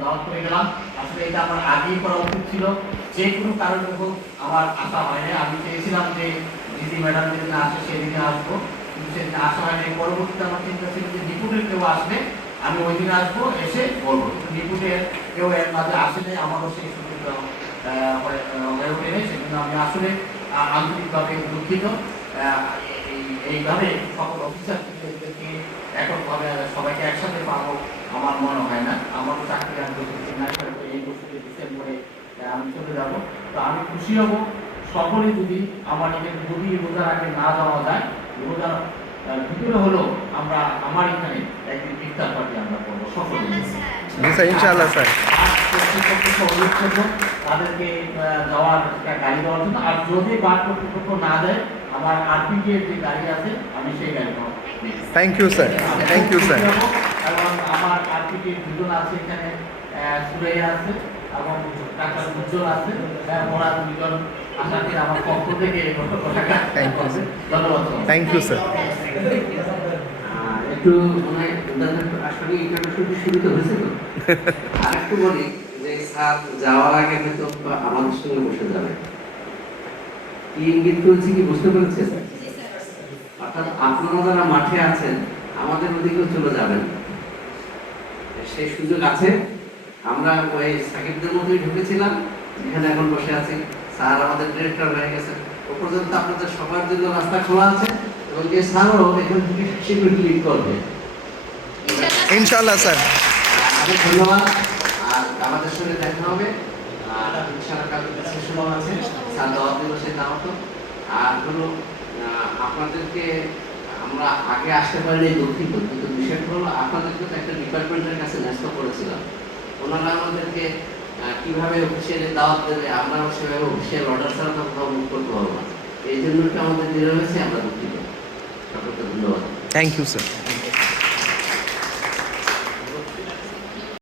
দাওয়াত করে গেলাম। আসলে এটা আমার আগেই করা উচিত ছিল, যে কোনো কারণে হোক আমার আসা হয়নি। আমি চেয়েছিলাম যে দিদি ম্যাডাম যেদিন আসে সেদিনে আসবো, কিন্তু সেদিন আসা হয়নি। পরবর্তীতে আমার চিন্তা ছিল যে ডিপুটির কেউ আসলে আমি ওই দিন আসবো, এসে বলবো, কিন্তু ডিপুটির কেউ এর মাঝে আসলে আমারও সেই সুযোগটা হয়ে ওঠেনি। সেজন্য আমি আসলে আন্তরিকভাবে দুঃখিত। এইভাবে সকল অফিসারদেরকে এককভাবে সবাইকে একসাথে পাবো আমার মনে হয় না। আমারও চাকরি এই বছরের ডিসেম্বরে আমি চলে যাব। তো আমি খুশি হব সকলে যদি আমার এখানে যদি রোজার আগে না যাওয়া যায়, রোজার ভিতরে হলো আমরা আমার এখানে একদিন ইফতার পার্টি আমরা করবো সকলে। ইনশাআল্লাহ স্যার। অনুরোধ করবো তাদেরকে যাওয়ার একটা গাড়ি দেওয়ার জন্য। আর যদি বার কর্তৃপক্ষ না দেয়, আমার আরপিকে যে গাড়ি আছে আমি সেই গাড়ি পাবো। Thank you sir, thank you sir. এবং আমার আরপিকে দুজন আছে এখানে, সুরাইয়া আছে এবং ডাক্তার উজ্জ্বল আছে। ওরা দুজন আশাকে আমার পক্ষ থেকে ধন্যবাদ। Thank you sir. একটু মানে আসলে ইন্টারভিউ শুরুতে হয়েছে তো আর একটু বলি যে স্যার যাওয়ার আগে হয়তো আমাদের সঙ্গে বসে যাবে, কি ইঙ্গিত করেছি কি বুঝতে পেরেছেন? অর্থাৎ আপনারা যারা মাঠে আছেন আমাদের ওদিকেও চলে যাবেন, সেই সুযোগ আছে। আমরা ওই সাকিবদের মধ্যেই ঢুকেছিলাম, এখানে এখন বসে আছি। স্যার আমাদের ডিরেক্টর হয়ে গেছে, ও পর্যন্ত আপনাদের সবার জন্য রাস্তা খোলা আছে এবং যে স্যারও এখান থেকে সিকিউরিটি লিড করবে ইনশাআল্লাহ স্যার। অনেক ধন্যবাদ। আর আমাদের সঙ্গে দেখা হবে, আর ইনশাআল্লাহ কালকে সেশন আছে, স্যার দাওয়াত দিল সেই দাওয়াত। আর হলো আপনাদেরকে আমরা আগে আসতে পারিনি দুঃখিত, কিন্তু বিষয়টা হলো আপনাদেরকে তো একটা ডিপার্টমেন্টের কাছে ন্যস্ত করেছিলাম। ওনারা আমাদেরকে কিভাবে অফিসিয়ালি দাওয়াত দেবে, আমরাও সেভাবে অফিসিয়াল অর্ডার ছাড়া তো কোথাও মুখ করতে পারবো না। এই জন্য আমাদের দেরি হয়েছে, আমরা দুঃখিত। সকলকে ধন্যবাদ। Thank you sir.